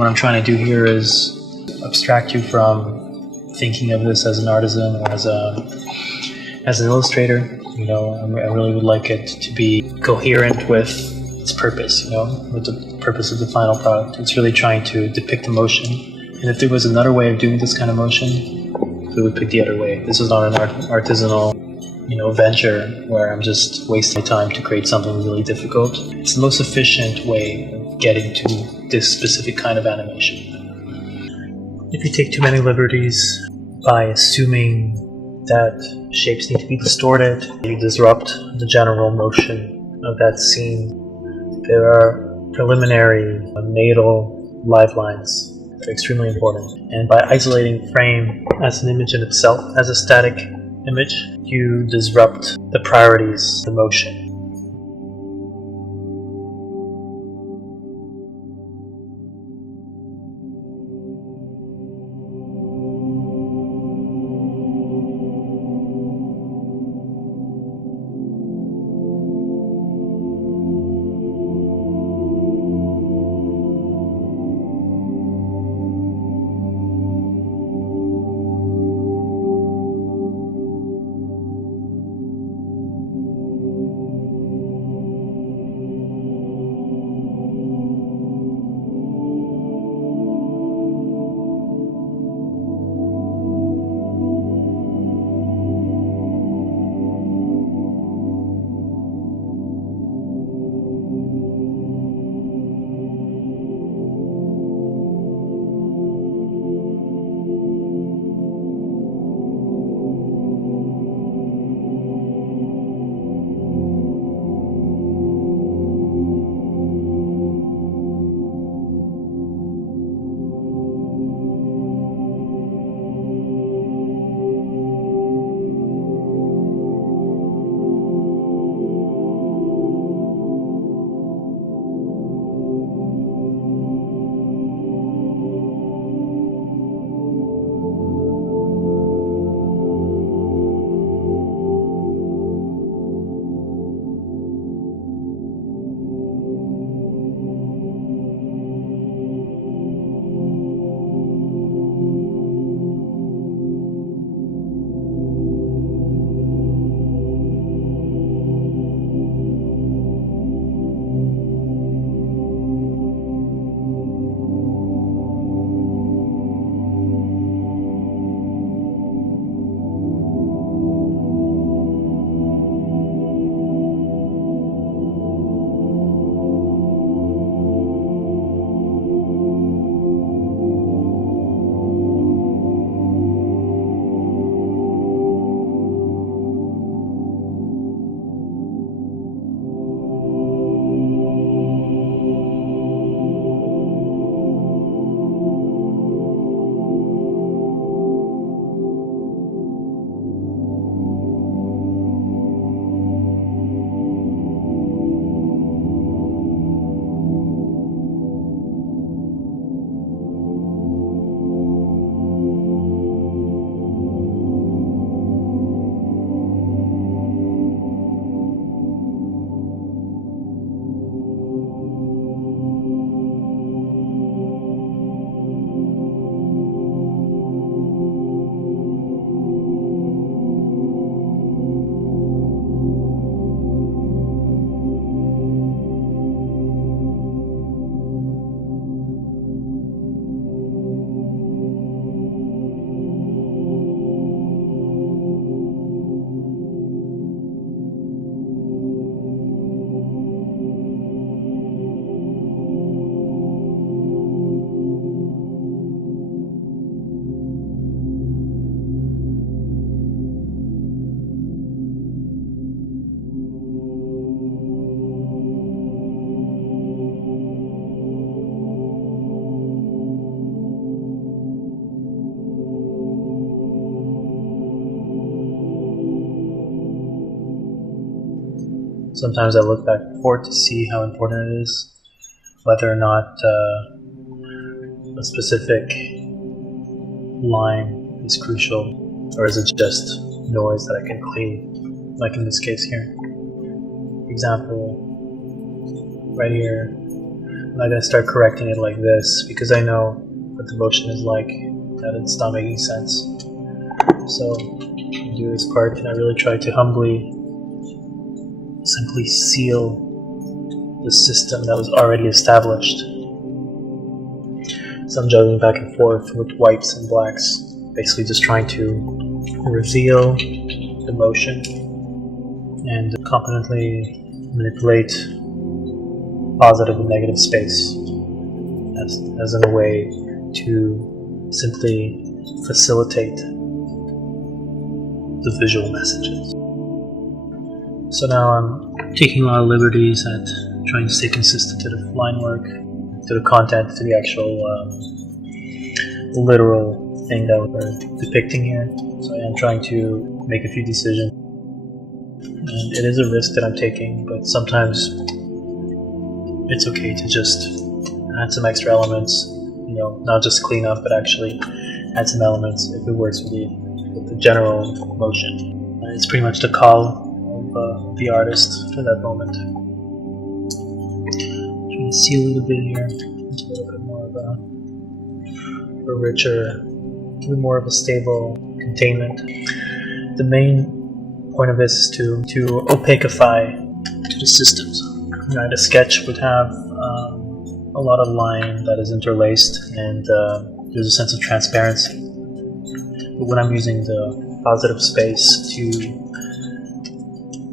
What I'm trying to do here is abstract you from thinking of this as an artisan or as an illustrator. I really would like it to be coherent with its purpose, with the purpose of the final product. It's really trying to depict emotion. And if there was another way of doing this kind of motion, we would pick the other way. This is not an artisanal, venture where I'm just wasting time to create something really difficult. It's the most efficient way of getting to this specific kind of animation. If you take too many liberties by assuming that shapes need to be distorted, you disrupt the general motion of that scene. There are preliminary natal lifelines that are extremely important. And by isolating frame as an image in itself, as a static image, you disrupt the priorities, the motion. Sometimes I look back and forth to see how important it is, whether or not a specific line is crucial, or is it just noise that I can clean, like in this case here. For example, right here, I'm not going to start correcting it like this because I know what the motion is like, that it's not making sense. So I do this part and I really try to humbly simply seal the system that was already established. So I'm juggling back and forth with whites and blacks, basically just trying to reveal the motion and competently manipulate positive and negative space as in a way to simply facilitate the visual messages. So now I'm taking a lot of liberties at trying to stay consistent to the line work, to the content, to the actual literal thing that we're depicting here. So I am trying to make a few decisions. And it is a risk that I'm taking, but sometimes it's okay to just add some extra elements, not just clean up, but actually add some elements if it works with the general motion. It's pretty much the call of the artist for that moment. Trying to see a little bit here, it's a little bit more of a richer, a bit more of a stable containment. The main point of this is to opacify to the systems. Right, a sketch would have a lot of line that is interlaced, and there's a sense of transparency. But when I'm using the positive space to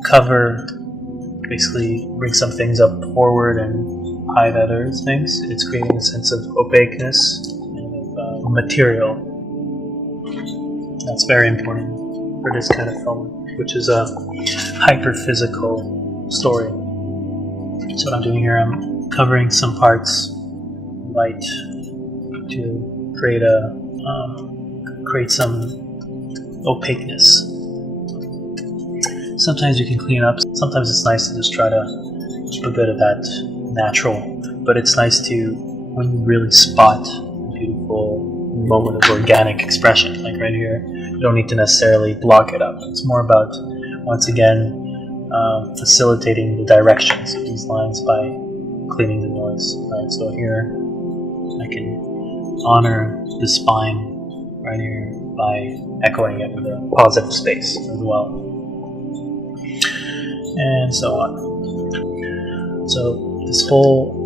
cover, basically bring some things up forward and hide other things, it's creating a sense of opaqueness and of material. That's very important for this kind of film, which is a hyper-physical story. So what I'm doing here, I'm covering some parts light to create some opaqueness. Sometimes you can clean up. Sometimes it's nice to just try to keep a bit of that natural. But it's nice to, when you really spot a beautiful moment of organic expression, like right here, you don't need to necessarily block it up. It's more about, once again, facilitating the directions of these lines by cleaning the noise. Right, so here I can honor the spine right here by echoing it with a positive space as well, and so on. So this whole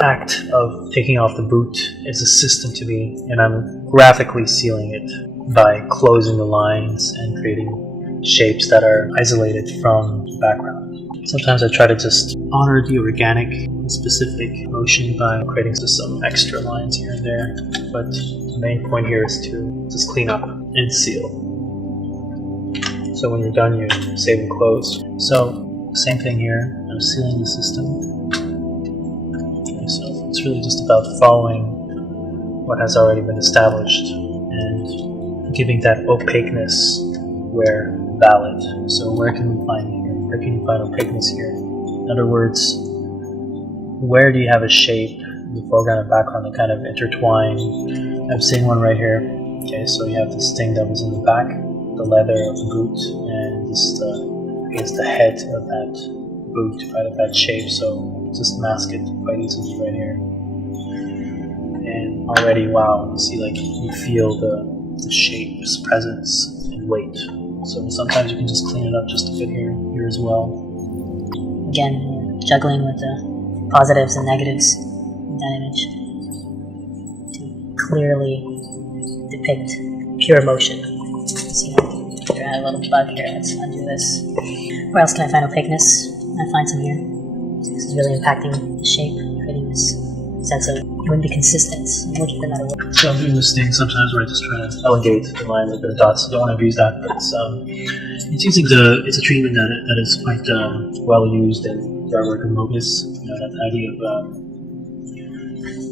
act of taking off the boot is a system to me, and I'm graphically sealing it by closing the lines and creating shapes that are isolated from the background. Sometimes I try to just honor the organic, specific motion by creating just some extra lines here and there, but the main point here is to just clean up and seal. So when you're done, you save and close. So same thing here, I'm sealing the system. Okay, so it's really just about following what has already been established and giving that opaqueness where valid. So where can we find here? Where can you find opaqueness here? In other words, where do you have a shape, the foreground and background that kind of intertwine? I'm seeing one right here. Okay, so you have this thing that was in the back, the leather of the boot, and this is the head of that boot, right, of that shape. So just mask it quite easily right here. And already, wow, you see, like, you feel the shape's presence and weight. So sometimes you can just clean it up just a bit here as well. Again, juggling with the positives and negatives in that image to clearly depict pure motion. See, I had a little bug here. Let's undo this. Where else can I find opaqueness? I find some here. This is really impacting the shape, creating this sense of it wouldn't be consistent. It would no matter what. So I'm doing this thing sometimes where I just try to elongate the line with the dots. I don't want to abuse that, but it's a treatment that is quite well used in the artwork of Mobius. That idea of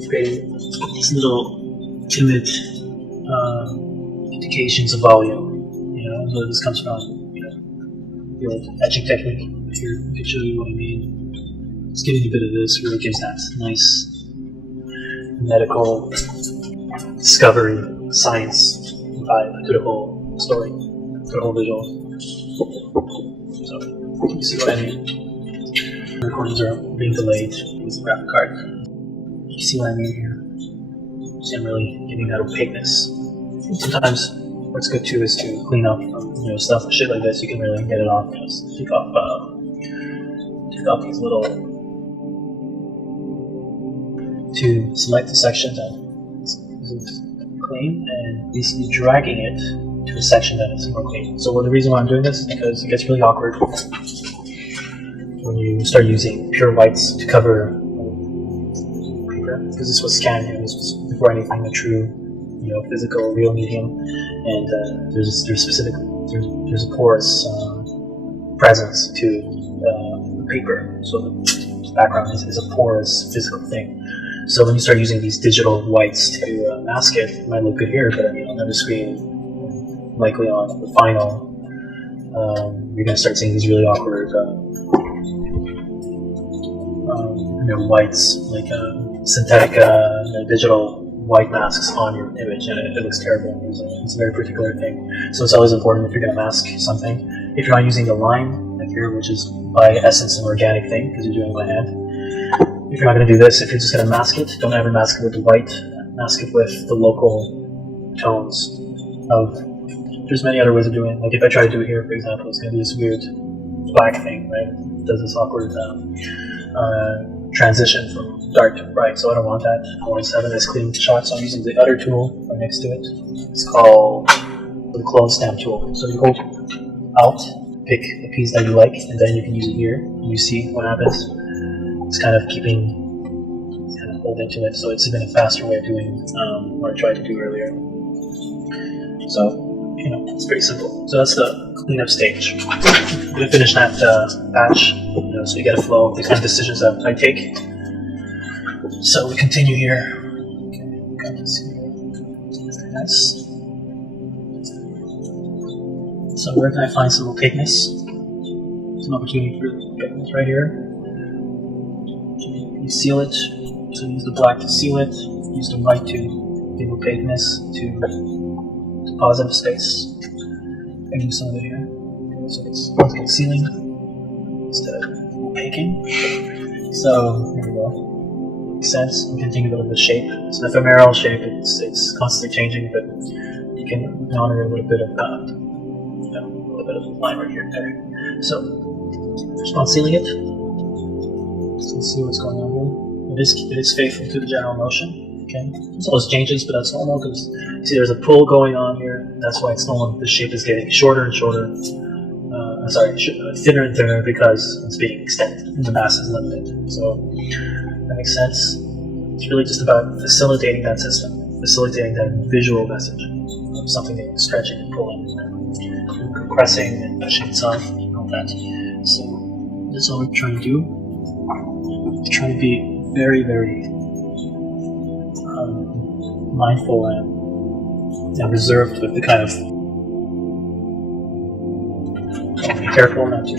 creating these little timid indications of volume. So this comes from the old etching technique. Here, I can show you what I mean. Just giving a bit of this really gives that nice medical discovery, science vibe to the whole story, to the whole visual. So, you see what I mean? Recordings are being delayed with the graphic card. You see what I mean here? See, I'm really getting that opaqueness. Sometimes what's good too is to clean up stuff and shit like this. You can really get it off. Just take off these little to select the section that is clean and basically dragging it to a section that is more clean. So the reason why I'm doing this is because it gets really awkward when you start using pure whites to cover paper, because this was scanned and this was before anything a true physical real medium, and there's a porous presence to the paper, so the background is a porous physical thing. So when you start using these digital whites to mask it, it might look good here, but on the screen, likely on the final, you're going to start seeing these really awkward whites, like synthetic digital white masks on your image, and it looks terrible. It's a very particular thing. So it's always important if you're going to mask something. If you're not using the line like here, which is by essence an organic thing because you're doing it by hand. If you're not going to do this, if you're just going to mask it, don't ever mask it with the white. Mask it with the local tones of. There's many other ways of doing it. Like if I try to do it here, for example, it's going to be this weird black thing, right? It does this awkward transition from dark to bright, so I don't want that. I want to have a nice clean shot, so I'm using the other tool right next to it. It's called the clone stamp tool. So you hold Alt, pick a piece that you like, and then you can use it here, and you see what happens. It's kind of holding to it, so it's even a faster way of doing what I tried to do earlier. So, it's pretty simple. So that's the cleanup stage. I'm going to finish that batch, so you get a flow of the kind of decisions that I take. So we continue here. Okay, got this here. Very nice. So where can I find some opaqueness? Some opportunity for opaqueness right here. You seal it. So use the black to seal it. Use the white to give opaqueness to positive space. I use some of it here. So it's like sealing instead of opaquing. So here we go. Makes sense. I'm thinking about the shape. It's an ephemeral shape. It's constantly changing, but you can honor a little bit of line right here and there. So just on sealing it. Let's see what's going on here. It is faithful to the general motion. Okay, there's always changes, but that's normal because see there's a pull going on here. That's why it's normal. The shape is getting shorter and shorter. Thinner and thinner because it's being extended and the mass is limited. So that makes sense. It's really just about facilitating that system, facilitating that visual message of something that you're stretching and pulling, and compressing and pushing itself and all that. So that's all we're trying to do. We're trying to be very, very mindful and reserved with the kind of be careful not to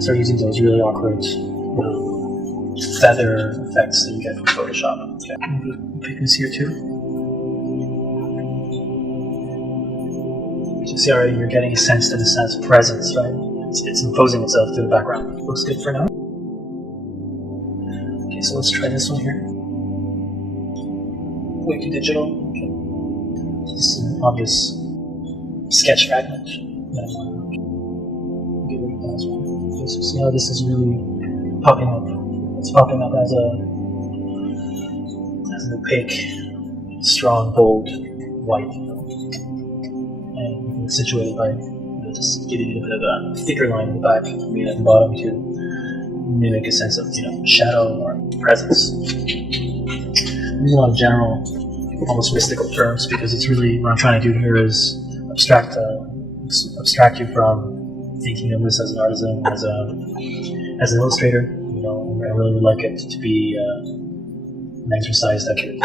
start using those really awkward feather effects that you get from Photoshop. Okay, pick this here too. So see already you're getting a sense that this has presence, right? It's imposing itself to the background. Looks good for now. Okay, so let's try this one here. Way to digital. Okay. This is an obvious sketch fragment that I want to give it as well. Okay, so see how this is really popping up. It's popping up as an opaque, strong, bold white. And you can situate it by just giving it a bit of a thicker line in the back and at the bottom to mimic a sense of shadow or presence. I'm using a lot of general, almost mystical terms because it's really what I'm trying to do here is abstract you from thinking of this as an artisan, as an illustrator. I really would like it to be an exercise that could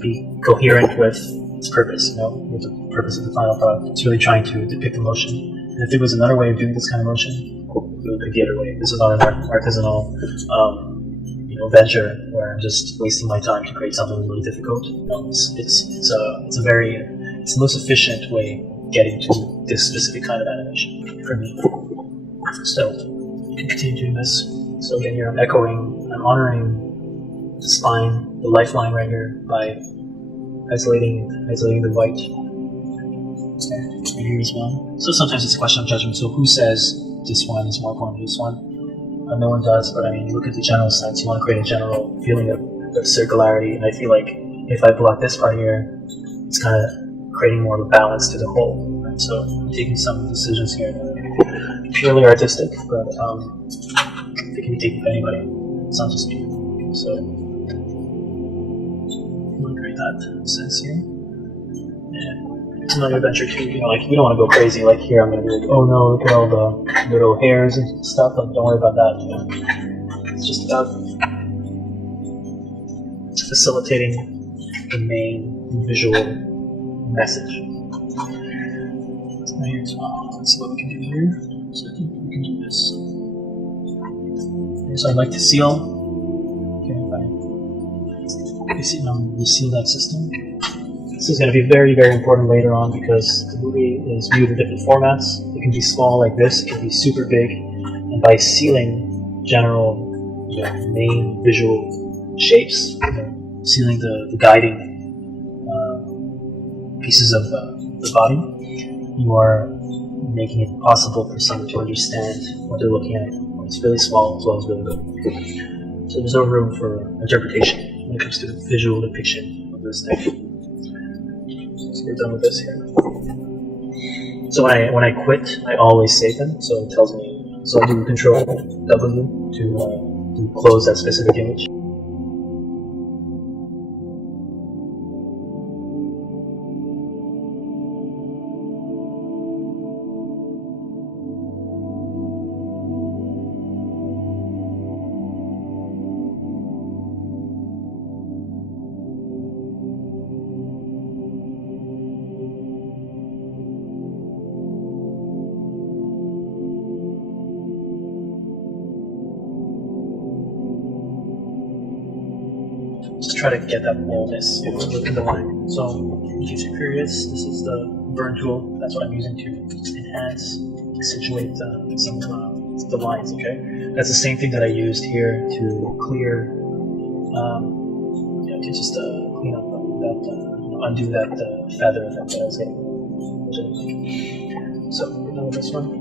be coherent with its purpose, with the purpose of the final product. It's really trying to depict emotion. And if there was another way of doing this kind of motion, we would pick the other way. This is not an artisanal venture where I'm just wasting my time to create something really difficult. It's the most efficient way of getting to this specific kind of animation for me. So you can continue doing this. So again, here I'm honoring the spine, the lifeline right here by isolating the white right here as well. So sometimes it's a question of judgment. So who says this one is more important than this one? No one does, but I mean, you look at the general sense. You want to create a general feeling of circularity, and I feel like if I block this part here, it's kind of creating more of a balance to the whole. Right? So I'm taking some decisions here that are purely artistic, but they can be taken by anybody. It's not just me. So I'm going to create that sense here. And it's another adventure too. You know, like we don't want to go crazy. Like here, I'm going to be like, oh no, look at all the little hairs and stuff. Like, don't worry about that. You know, it's just about facilitating the main visual message. Right here as well. Let's see what we can do here. So I think we can do this. Okay, so I'd like to seal. Okay, we seal that system. This is going to be very, very important later on because the movie is viewed in different formats. It can be small like this, it can be super big, and by sealing general, main visual shapes, sealing the guiding pieces of the body, you are making it possible for someone to understand what they're looking at when it's really small as well as really big. So there's no room for interpretation when it comes to the visual depiction of this thing. So we're done with this here. So when I quit, I always save them. So it tells me. So I do Control W to close that specific image. Just try to get that boldness in the line. So, in case you're curious, this is the burn tool. That's what I'm using to enhance, accentuate some of the lines. Okay, that's the same thing that I used here to clear, to just clean up that, undo that feather that I was getting. So we're done with this one.